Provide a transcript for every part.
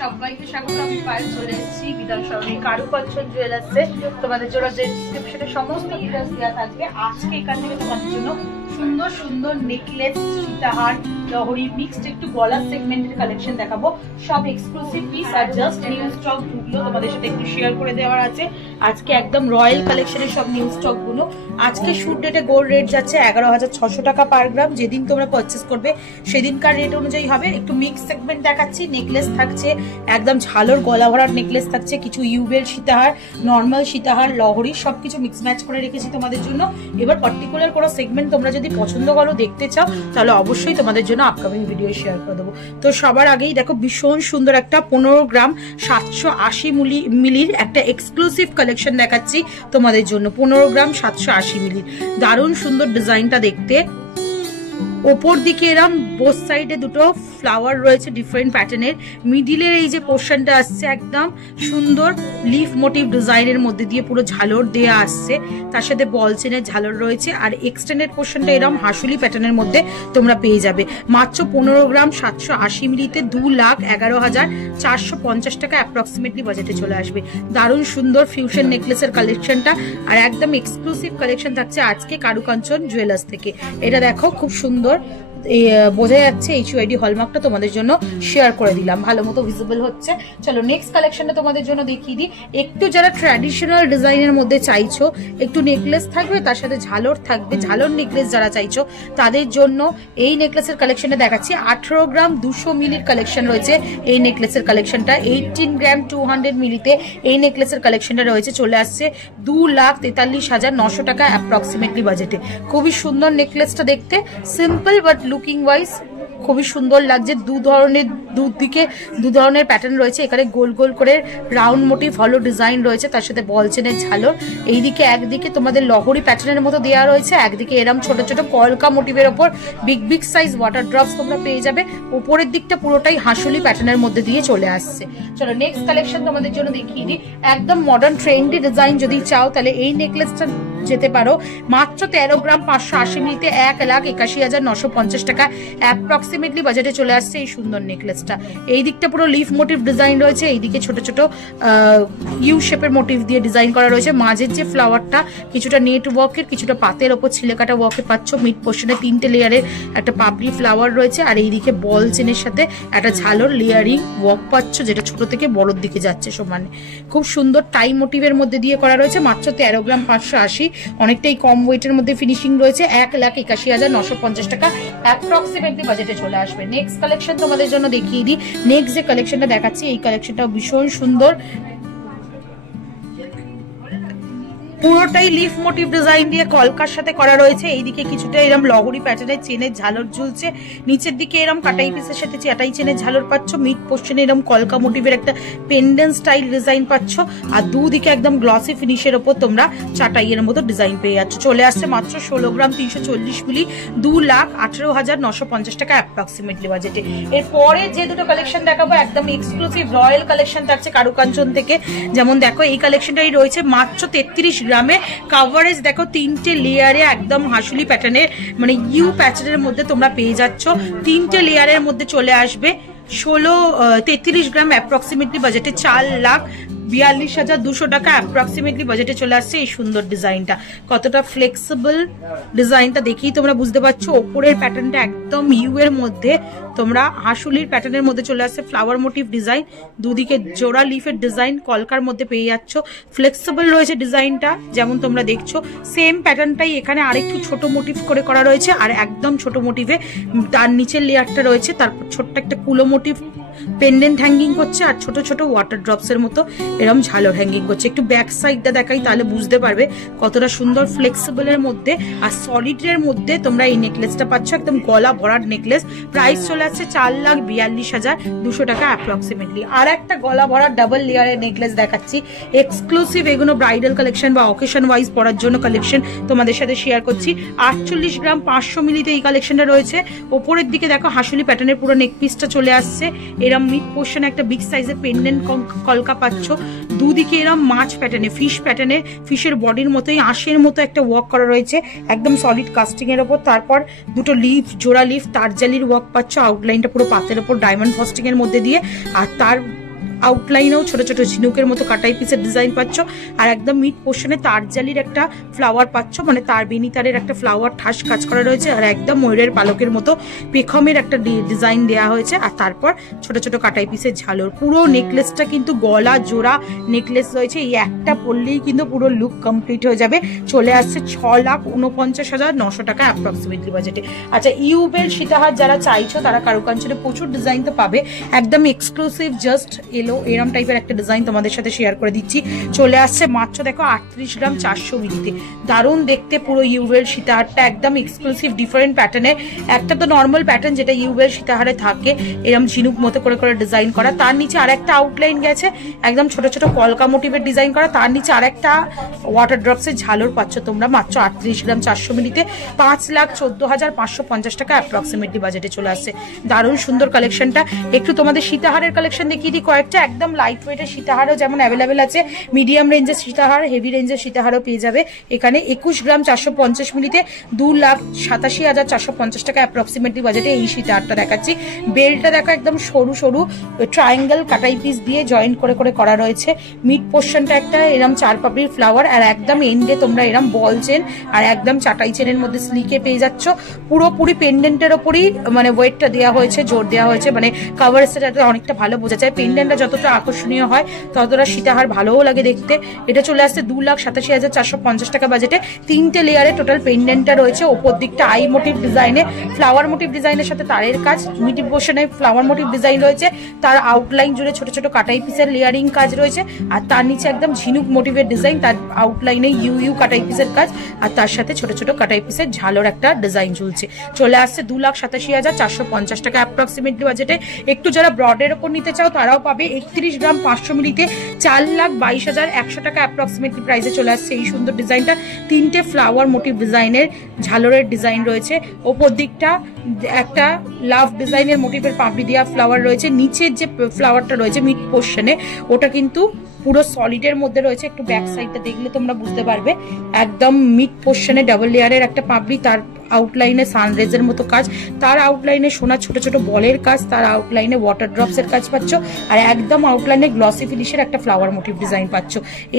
সবাইকে স্বাগত। আমি পায়েল চলে এসেছি বিধানসরণী কারুকাঞ্চন জুয়েলার্সে। তোমাদের জন্য যে ডিসক্রিপশনে সমস্ত ডিটেইলস দেওয়া থাকবে। আজকে এখান থেকে তোমাদের জন্য সুন্দর সুন্দর নেকলেস, সীতাহার, লহরি মিক্সড একটু গলার সেগমেন্টের কালেকশন দেখাবো। সব এক্সক্লুসিভ পিস আর জাস্ট নিউ স্টক ঢুকলো, তোমাদের সাথে একটু শেয়ার করে দেওয়ার আছে। আজকে একদম রয়্যাল কালেকশনের সব নিউ স্টক গুলো। আজকে শুট ডেটে গোল্ড রেট যাচ্ছে 11,600 টাকা পার গ্রাম। যেদিন তোমরা পারচেস করবে সেদিনকার রেট অনুযায়ী হবে। একটু মিক্স সেগমেন্ট দেখাচ্ছি। নেকলেস থাকছে একদম ঝালর গলা ভরার নেকলেস থাকছে, কিছু ইউবেল সীতাহার, নর্মাল সীতাহার, লহরি সবকিছু মিক্স ম্যাচ করে রেখেছি তোমাদের জন্য। এবার পার্টিকুলার কোনো সেগমেন্ট তোমরা যদি পছন্দ করো, দেখতে চাও, তাহলে অবশ্যই তোমাদের জন্য আপকামিং ভিডিও শেয়ার করে দেবো। তো সবার আগেই দেখো ভীষণ সুন্দর একটা 15 গ্রাম 780 মিলির একটা এক্সক্লুসিভ কালেকশন দেখাচ্ছি তোমাদের জন্য। 15 গ্রাম 780 মিলির দারুণ সুন্দর ডিজাইনটা দেখতে। ওপর দিকে এরম বোথ সাইডে দুটো ফ্লাওয়ার রয়েছে ডিফারেন্ট প্যাটার্নের। মিডিলের এই যে পোর্শনটা আসছে একদম সুন্দর লিফ মোটিভ ডিজাইনের মধ্যে দিয়ে পুরো ঝালর দেয়া আসছে, তার সাথে বল চেনের ঝালর রয়েছে। আর এক্সটেন্ডেড পোর্শনটা এরম হাসুলি প্যাটার্নের মধ্যে তোমরা পেয়ে যাবে। মাত্র 15 গ্রাম 780 মিলিতে 2,11,450 টাকা অ্যাপ্রক্সিমেটলি বাজেটে চলে আসবে। দারুণ সুন্দর ফিউশন নেকলেসের কালেকশনটা আর একদম এক্সক্লুসিভ কালেকশন থাকছে আজকে কারুকাঞ্চন জুয়েলার্স থেকে। এটা দেখো খুব সুন্দর বোঝা যাচ্ছে, HUID হলমার্কটা তোমাদের জন্য শেয়ার করে দিলাম, ভালো মতো ভিজিবল হচ্ছে। চলো নেক্সট কালেকশনটা তোমাদের জন্য দেখিয়ে দিই। একটু যারা ট্র্যাডিশনাল ডিজাইনের মধ্যে চাইছো, একটু নেকলেস থাকবে তার সাথে ঝালর থাকবে, ঝালর নেকলেস যারা চাইছো তাদের জন্য এই নেকলেসের কালেকশনটা দেখাচ্ছি। 18 গ্রাম 200 মিলির কালেকশন রয়েছে এই নেকলেসের কালেকশনটা। 18 গ্রাম 200 মিলিতে এই নেকলেসের কালেকশনটা রয়েছে, চলে আসছে 2,43,900 টাকা অ্যাপ্রক্সিমেটলি বাজেটে। খুবই সুন্দর নেকলেসটা দেখতে, সিম্পল বাট লুকিং ওয়াইজ খুবই সুন্দর লাগছে। দু ধরনের প্যাটার্ন রয়েছে। এখানে গোল গোল করে রাউন্ড মোটিভ হলো ডিজাইন রয়েছে, তার সাথে বল চেনের ঝালর। এইদিকে একদিকে তোমাদের লহরি প্যাটার্নের মতো দেওয়া রয়েছে, একদিকে এরম ছোট ছোট কলকা মোটিভের ওপর big big size water drops তোমরা পেয়ে যাবে। উপরের দিকটা পুরোটাই হাসুলি প্যাটার্নের মধ্যে দিয়ে চলে আসছে। চলো নেক্সট কালেকশন তোমাদের জন্য দেখিয়ে দিই। একদম মডার্ন ট্রেন্ডি ডিজাইন যদি চাও তাহলে এই নেকলেসটা যেতে পারো। মাত্র 13 গ্রাম 580 মিলিতে 1,81,950 টাকা অ্যাপ্রক্সিমেটলি বাজেটে চলে আসছে এই সুন্দর নেকলেসটা। এই দিকটা পুরো লিফ মোটিভ ডিজাইন রয়েছে, এইদিকে ছোট ছোট ইউ শেপের মোটিভ দিয়ে ডিজাইন করা রয়েছে। মাঝের যে ফ্লাওয়ারটা কিছুটা নেট ওয়ার্কের, কিছুটা পাতের ওপর ছিলেকাটা ওয়ার্কে পাচ্ছ। মিড পোর্শনে 3টে লেয়ারের একটা পাপড়ি ফ্লাওয়ার রয়েছে, আর এইদিকে বল চেনের সাথে একটা ঝালর লেয়ারিং ওয়ার্ক পাচ্ছ, যেটা ছোট থেকে বড়র দিকে যাচ্ছে সমানে। খুব সুন্দর টাই মোটিভের মধ্যে দিয়ে করা রয়েছে। মাত্র 13 গ্রাম 580, অনেকটাই কম ওয়েটের মধ্যে ফিনিশিং রয়েছে। 1,81,950 টাকা অ্যাপ্রক্সিমেটলি বাজেটে চলে আসবে। নেক্সট কালেকশন তোমাদের জন্য দেখিয়ে দিই। নেক্সট যে কালেকশনটা দেখাচ্ছি এই কালেকশনটা ভীষণ সুন্দর, পুরোটাই লিফ মোটিভ ডিজাইন দিয়ে কলকার সাথে করা রয়েছে। এইদিকে কিছুটা এরম লহরি প্যাটার্নের চেনের ঝালর ঝুলছে, নিচের দিকে এরম কাটাই পিসের সাথে চাটাই চেনের ঝালর পাচ্ছ। মিড পোর্শনে এরম কলকা মোটিভের একটা পেন্ডেন্ট স্টাইল ডিজাইন পাচ্ছ, আর দুদিকে একদম গ্লসি ফিনিশের ওপর তোমরা চাটাইয়ের মতো ডিজাইন পেয়ে যাচ্ছ। চলে আসছে মাত্র 16 গ্রাম 340 মিলি 2,18,950 টাকা অ্যাপ্রক্সিমেটলি বাজেটে। এরপরে যে দুটো কালেকশন দেখাবো একদম এক্সক্লুসিভ রয়্যাল কালেকশন থাকছে কারুকাঞ্চন থেকে। যেমন দেখো এই কালেকশনটাই রয়েছে মাত্র 33 গ্রামে। কাভারেজ দেখো 3টে লেয়ারে একদম হাসুলি প্যাটার্নের, মানে ইউ প্যাটার্নের মধ্যে তোমরা পেয়ে যাচ্ছ। 3টে লেয়ারের মধ্যে চলে আসবে 33 গ্রাম অ্যাপ্রক্সিমেটলি বাজেটে 4,42,200 টাকা অ্যাপ্রক্সিমেটলি বাজেটে চলে আসছে এই সুন্দর ডিজাইনটা। কতটা ফ্লেক্সিবল ডিজাইনটা দেখেই তোমরা বুঝতে পারছো। ওপরের প্যাটার্নটা একদম ইউ এর মধ্যে তোমরা হাসুলির প্যাটার্নের মধ্যে চলে আসছে ফ্লাওয়ার মোটিভ ডিজাইন, দুদিকে জোড়া লিফের ডিজাইন কলকার মধ্যে পেয়ে যাচ্ছ। ফ্লেক্সিবল রয়েছে ডিজাইনটা যেমন তোমরা দেখছো। সেম প্যাটার্নটাই এখানে আরেকটু ছোট মোটিভ করে করা রয়েছে, আর একদম ছোট মোটিভে তার নিচের লেয়ারটা রয়েছে, তারপর ছোট্ট একটা কুলো মোটিভ পেন্ডেন্ট হ্যাঙ্গিং করছে, আর ছোট ছোট ওয়াটার ড্রপস এর মতো এরকম ঝালর হ্যাঙ্গিং করছে। একটু ব্যাক সাইডটা দেখাই তাহলে বুঝতে পারবে কতটা সুন্দর ফ্লেক্সিবল এর মধ্যে আর সলিড এর মধ্যে তোমরা এই নেকলেসটা পাচ্ছ। একদম গলা ভরার নেকলেস, প্রাইস চলে আসছে 4,42,200 টাকা অ্যাপ্রক্সিমেটলি। আর একটা গলা ভরার ডাবল লেয়ারের নেকলেস দেখাচ্ছি এক্সক্লুসিভ। এগুলো ব্রাইডাল কালেকশন বা অকেশন ওয়াইজ পরার জন্য কালেকশন তোমাদের সাথে শেয়ার করছি। 48 গ্রাম 500 মিলিতে এই কালেকশনটা রয়েছে। ওপরের দিকে দেখো হাসুলি প্যাটার্নের পুরো নেক পিসটা চলে আসছে। এরম মিড পোর্শনে একটা বিগ সাইজের পেন্ডেন্ট কলকা পাচ্ছ। দুদিকে এরম মাছ প্যাটার্নে, ফিশ প্যাটার্নে, ফিশের বডির মতোই আঁশের মতো একটা ওয়ার্ক করা রয়েছে একদম সলিড কাস্টিং এর ওপর। তারপর দুটো লিফ, জোড়া লিফ, তারজালির ওয়ার্ক পাচ্ছ। আউটলাইনটা পুরো পাতের ওপর ডায়মন্ড ফস্টিং এর মধ্যে দিয়ে, আর তার আউটলাইনেও ছোট ছোট ঝিনুকের মতো কাটাই পিসের ডিজাইন পাচ্ছ। আর একদম মিড পোর্শনে তারজালির একটা ফ্লাওয়ার পাচ্ছ, মানে তার বেনি তারের একটা ফ্লাওয়ার ঠাস কাজ করা রয়েছে। আর একদম ময়ূরের পালকের মতো পেখমের একটা ডিজাইন দেওয়া হয়েছে। আর তারপর ছোট ছোট কাটাই পিসের ঝালর। পুরো নেকলেসটা কিন্তু গলা জোড়া নেকলেস রয়েছে। এই একটা পরলেই কিন্তু পুরো লুক কমপ্লিট হয়ে যাবে। চলে আসছে 6,49,900 টাকা অ্যাপ্রক্সিমেটলি বাজেটে। আচ্ছা, ইউবেল সীতাহার যারা চাইছো তারা কারুকাঞ্চনে প্রচুর ডিজাইন তো পাবে, একদম এক্সক্লুসিভ জাস্ট এলো এরম টাইপের একটা ডিজাইন তোমাদের সাথে শেয়ার করে দিচ্ছি। চলে আসছে মাত্র দেখো 38 গ্রাম 400 মিলিতে। দারুণ দেখতে পুরো ইউবেল সীতাহারটা, একদম এক্সক্লুসিভ ডিফারেন্ট প্যাটার্নে। একটা তো নর্মাল প্যাটার্ন যেটা ইউবেল সীতাহারে থাকে, এরম ঝিনুক মতো করে করে ডিজাইন করা। তার নিচে আরেকটা আউটলাইন গেছে একদম ছোট ছোট কলকা মোটিভের ডিজাইন করা। তার নিচে আরেকটা ওয়াটার ড্রপসের ঝালর পাচ্ছ তোমরা মাত্র 38 গ্রাম 400 মিলিতে। 5,14,550 টাকা অ্যাপ্রক্সিমেটলি বাজেটে চলে আসছে। দারুণ সুন্দর কালেকশনটা। একটু তোমাদের সীতাহারের কালেকশন দেখিয়ে দিই কয়েকটা। একদম লাইট ওয়েটের সীতাহারও যেমন অ্যাভেলেবেল আছে, মিডিয়াম রেঞ্জের সীতাহার, হেভি রেঞ্জের সীতাহারও পেয়ে যাবে এখানে। 21 গ্রাম 450 মিলিতে 2,87,450 টাকা অ্যাপ্রক্সিমেটলি বাজেটে এই সীতাহারটা দেখাচ্ছি। বেলটা দেখো একদম সরু সরু ট্রায়াঙ্গেল কাটাই পিস দিয়ে জয়েন্ট করে করে করা রয়েছে। মিড পোর্শনটা একটা এরম 4 পাপড়ির ফ্লাওয়ার, আর একদম এন্ডে তোমরা এরম বল চেন আর একদম চাটাই চেনের মধ্যে স্লিকে পেয়ে যাচ্ছ। পুরোপুরি পেন্ডেন্টের ওপরই মানে ওয়েটটা দেওয়া হয়েছে, জোর দেওয়া হয়েছে, মানে কাভারেজটা যাতে অনেকটা ভালো বোঝা যায়। পেন্ডেন্টটা যতটা আকর্ষণীয় হয় ততটা সীতাহার ভালোও লাগে দেখতে। এটা চলে আসছে 2,87,450 টাকা বাজেটে। 3টে লেয়ারে টোটাল পেন্ডেন্টটা রয়েছে। ওপর দিকটা আই মোটিভ ডিজাইনে, ফ্লাওয়ার মোটিভ ডিজাইনের সাথে তারের কাজ, মিডিল পোর্শনে ফ্লাওয়ার মোটিভ ডিজাইন রয়েছে। তার আউটলাইন জুড়ে ছোট ছোট কাটাই পিসের লেয়ারিং কাজ রয়েছে। আর তার নিচে একদম ঝিনুক মোটিভের ডিজাইন, তার আউটলাইনে ইউ কাটাই পিসের কাজ, আর তার সাথে ছোট ছোট কাটাই পিসের ঝালর একটা ডিজাইন ঝুলছে। চলে আসছে 2,87,450 টাকা অ্যাপ্রক্সিমেটলি বাজেটে। একটু যারা ব্রডের ওপর নিতে চাও তারাও পাবে। 31 গ্রাম 500 মিলিতে 4,22,100 টাকা অ্যাপ্রক্সিমেটলি প্রাইসে চলে আসছে এই সুন্দর ডিজাইনটা। 3টে ফ্লাওয়ার মোটিভ ডিজাইনের ঝালরের ডিজাইন রয়েছে। ওপর দিকটা একটা লাভ ডিজাইনের মোটিভের পাপড়ি দেওয়া ফ্লাওয়ার রয়েছে। নিচের যে ফ্লাওয়ারটা রয়েছে মিড পোর্শনে ওটা কিন্তু পুরো সলিডের মধ্যে রয়েছে। একটু ব্যাক সাইডটা দেখলে তোমরা বুঝতে পারবে। একদম মিড পোর্শনে ডাবল লেয়ারের একটা পাপড়ি, তার আউটলাইনে সানরেজের মতো কাজ, তার আউটলাইনে সোনার ছোট ছোট বলের কাজ, তার আউটলাইনে ওয়াটার ড্রপস এর কাজ পাচ্ছ। আর একদম আউটলাইনে গ্লসি ফিনিশের একটা ফ্লাওয়ার মোটিভ ডিজাইন পাচ্ছ।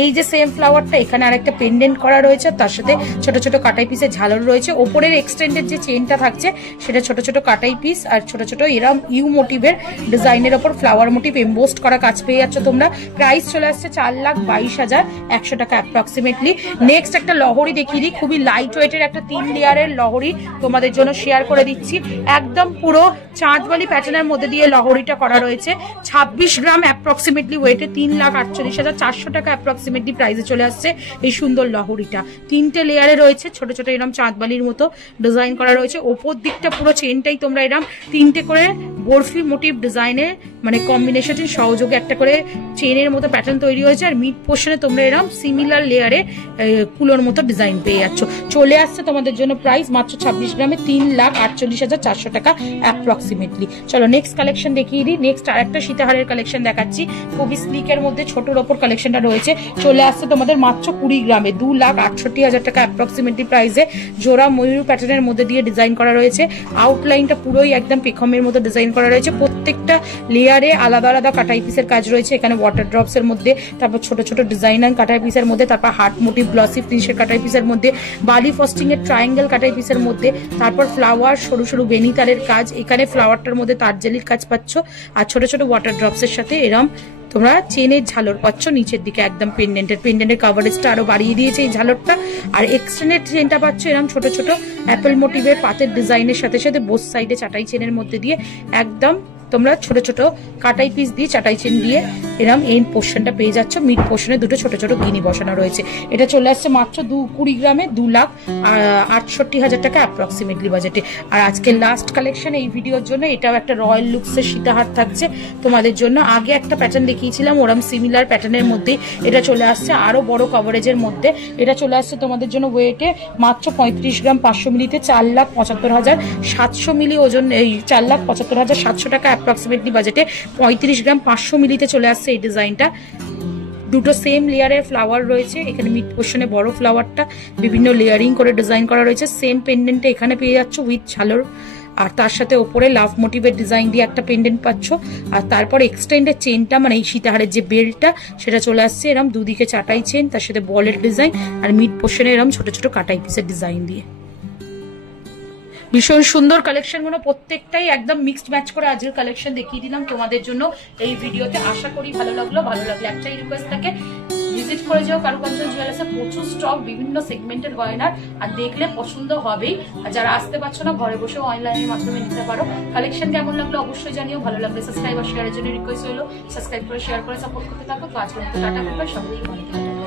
এই যে সেম ফ্লাওয়ারটা এখানে আর একটা পেন্ডেন্ট করা রয়েছে, তার সাথে ছোট ছোট কাটাই পিসের ঝালর রয়েছে। ওপরের এক্সটেন্ডেড যে চেনটা থাকছে সেটা ছোট ছোট কাটাই পিস আর ছোট ছোট এরম ইউ মোটিভের ডিজাইনের ওপর ফ্লাওয়ার মোটিভ এমবোস্ট করা কাজ পেয়ে যাচ্ছ তোমরা। প্রাইস চলে আসছে 4,22,100 টাকা অ্যাপ্রক্সিমেটলি। নেক্সট একটা লহরি দেখিয়ে দিই, খুবই লাইট ওয়েটের একটা 3 লেয়ারের লহরি তোমাদের জন্য শেয়ার করে দিচ্ছি। একদম পুরো চাঁদবালি প্যাটার্নের মধ্যে দিয়ে লহরিটা করা রয়েছে। 26 গ্রাম অ্যাপ্রক্সিমেটলি ওয়েটে 3,48,400 টাকা অ্যাপ্রক্সিমেটলি প্রাইসে চলে আসছে এই সুন্দর লহরিটা। 3টে লেয়ারে রয়েছে, ছোট ছোট এরম চাঁদবালির মতো ডিজাইন করা রয়েছে। ওপর দিকটা পুরো চেনটাই তোমরা এরম 3টে করে বরফি মোটিভ ডিজাইনের মানে কম্বিনেশনের সহযোগে একটা করে চেনের মতো প্যাটার্ন তৈরি হয়েছে। আর মিড পোর্শনে তোমরা এরম সিমিলার লেয়ারে কুলোর মতো ডিজাইন পেয়ে যাচ্ছ। চলে আসছে তোমাদের জন্য প্রাইস মাত্র 26 গ্রামে 3,48,400 টাকা অ্যাপ্রক্সিমেটলি। চলো নেক্সট কালেকশন দেখিয়ে দিই। নেক্সট আরেকটা সীতাহারের কালেকশন দেখাচ্ছি, খুবই স্লিকের মধ্যে ছোটর ওপর কালেকশনটা রয়েছে। চলে আসছে তোমাদের মাত্র 20 গ্রামে 2,68,000 টাকা অ্যাপ্রক্সিমেটলি প্রাইসে। জোড়া ময়ূর প্যাটার্নের মধ্যে দিয়ে ডিজাইন করা রয়েছে। আউটলাইনটা পুরোই একদম পেখমের মতো ডিজাইন করা রয়েছে। প্রত্যেকটা লেয়ারে আলাদা আলাদা কাটাই পিসের কাজ রয়েছে। এখানে ওয়াটার ড্রপস এর মধ্যে, তারপর ছোট ছোট ডিজাইনার কাটাই পিসের মধ্যে, তারপর হার্ট মোটিভ গ্লসি ফিনিশের কাটাই পিসের মধ্যে, বালি ফস্টিং এর ট্রায়াঙ্গেল কাটাই পিসের মধ্যে, তারপর ফ্লাওয়ার সরু সরু বেনি তারের কাজ। এখানে ফ্লাওয়ারটার মধ্যে তারজালির কাজ পাচ্ছ। আর ছোট ছোট ওয়াটার ড্রপস এর সাথে এরম তোমরা চেনের ঝালর পাচ্ছ নিচের দিকে। একদম পেন্ডেন্টের কাভারেজটা আরো বাড়িয়ে দিয়েছে এই ঝালরটা। আর এক্সটেন্ডেড চেনটা পাচ্ছ এরকম ছোট ছোট অ্যাপেল মোটিভের পাতের ডিজাইনের সাথে সাথে বোথ সাইডে চাটাই চেনের মধ্যে দিয়ে একদম তোমরা ছোট ছোট কাটাই পিস দিয়ে চাটাই চেন দিয়ে এরম এই পোর্শনটা পেয়ে যাচ্ছ। মিড পোর্শনে দুটো ছোট ছোট গিনি বসানো রয়েছে। এটা চলে আসছে মাত্র 20 গ্রামে 2,68,000 টাকা অ্যাপ্রক্সিমেটলি বাজেটে। আর আজকে লাস্ট কালেকশন এই ভিডিওর জন্য, এটাও একটা রয়্যাল লুকসের সীতাহার থাকছে তোমাদের জন্য। আগে একটা প্যাটার্ন দেখিয়েছিলাম ওরম সিমিলার প্যাটার্নের মধ্যে, এটা চলে আসছে আরো বড় কভারেজের মধ্যে। এটা চলে আসছে তোমাদের জন্য ওয়েটে মাত্র 35 গ্রাম 500 মিলিতে 4,75,700 মিলি ওজন, এই 4,75,700 টাকা অ্যাপ্রক্সিমেটলি বাজেটে 35 গ্রাম 500 মিলিতে চলে আসছে এই ডিজাইনটা। দুটো সেম লেয়ারের ফ্লাওয়ার রয়েছে, এখানে মিড পোর্শনে বড় ফ্লাওয়ারটা বিভিন্ন লেয়ারিং করে ডিজাইন করা রয়েছে। সেম পেন্ডেন্টটা এখানে পেয়ে যাচ্ছ উইথ ঝালর, আর তার সাথে ওপরে লাভ মোটিভের ডিজাইন দিয়ে একটা পেন্ডেন্ট পাচ্ছ। আর তারপর এক্সটেন্ডের চেনটা, মানে এই সীতাহারের যে বেল্টটা, সেটা চলে আসছে এরম দুদিকে চাটাই চেন, তার সাথে বলের ডিজাইন, আর মিড পোর্শনে এরম ছোট ছোট কাটাই পিসের ডিজাইন দিয়ে। ভীষণ সুন্দর কালেকশন গুলো, প্রত্যেকটাই একদম মিক্সড ম্যাচ করে আজকের কালেকশন দেখিয়ে দিলাম তোমাদের জন্য এই ভিডিওতে। আশা করি ভালো লাগলো। ভালো লাগলে একটাই রিকোয়েস্ট থাকে, ভিজিট করে যাও কারুকাঞ্চন জুয়েলার্সে। প্রচুর স্টক, বিভিন্ন সেগমেন্টের গয়নার, আর দেখলে পছন্দ হবেই। আর যারা আসতে পারছো না, ঘরে বসেও অনলাইনের মাধ্যমে নিতে পারো। কালেকশন কেমন লাগলো অবশ্যই জানিও। ভালো লাগলে সাবস্ক্রাইব আর শেয়ারের জন্য রিকোয়েস্ট হলো, সাবস্ক্রাইব করে শেয়ার করে সাপোর্ট করতে থাকো। তো আজকের মতো টাটা, সবাই ভালো থাকো।